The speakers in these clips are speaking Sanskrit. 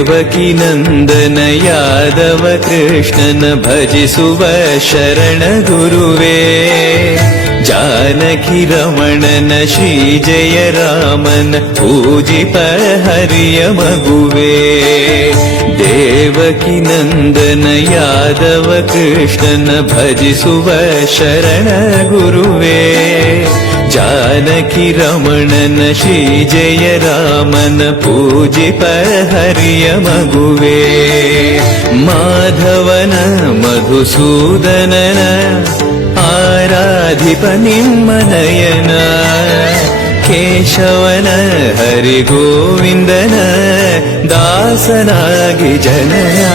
ी नन्दन यादव कृष्णन भज सुव शरण गुरुवे जानकी रमण न श्री जय रामन पूजि प हर्य मगुवे देवकी नन्दन यादव कृष्णन भजसु शरण गुरुवे जानकि रमणन श्री जय रामन पूजि प मगुवे। माधवन मधुसूदनन आराधिपनिम्मनयन केशवन हरिगोविन्दन दासनागि जनया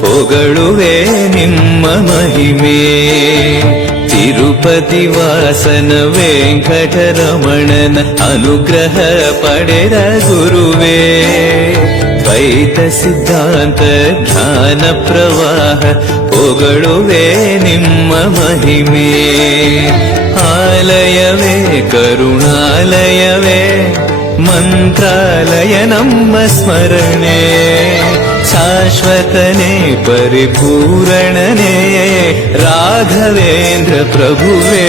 ಪೊಗಳುವೆ ನಿಮ್ಮ ಮಹಿಮೆ. ತಿರುಪತಿ ವಾಸನ ವೆಂಕಟರಮಣನ ಅನುಗ್ರಹ ಪಡೆದ ಗುರುವೇ. ದ್ವೈತ ಸಿದ್ಧಾಂತ ಜ್ಞಾನ ಪ್ರವಾಹ ಪೊಗಳುವೆ ನಿಮ್ಮ ಮಹಿಮೆ. ಆಲಯವೇ, ಕರುಣಾಲಯವೇ मन्त्रालय नम्म स्मरणे शाश्वतने परिपूरणने राघवेन्द्र प्रभुवे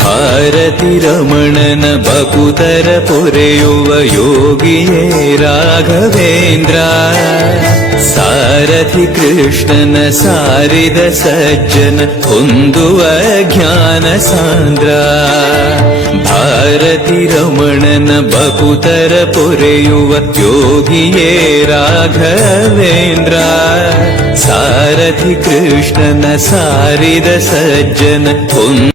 भारति पुरयुव योगिये राघवेन्द्र सारथि कृष्णन सारिद सारिदसज्जन कुन्दुवज्ञान सान्द्रा ರಾಘವೇಂದ್ರ ಸಾರಥಿ ಕೃಷ್ಣನ ಸಾರಿದ ಸಜ್ಜನ ಹೊಂದುವ ಜ್ಞಾನ ಸಾಂದ್ರ ಭಾರತಿ ರಮಣನ ಬಕುತರ ಪೊರೆಯುವ ಯೋಗಿಯೇ ರಾಘವೇಂದ್ರ ಸಾರಥಿ ಕೃಷ್ಣನ ಸಾರಿದ ಸಜ್ಜನ ಹೊಂದ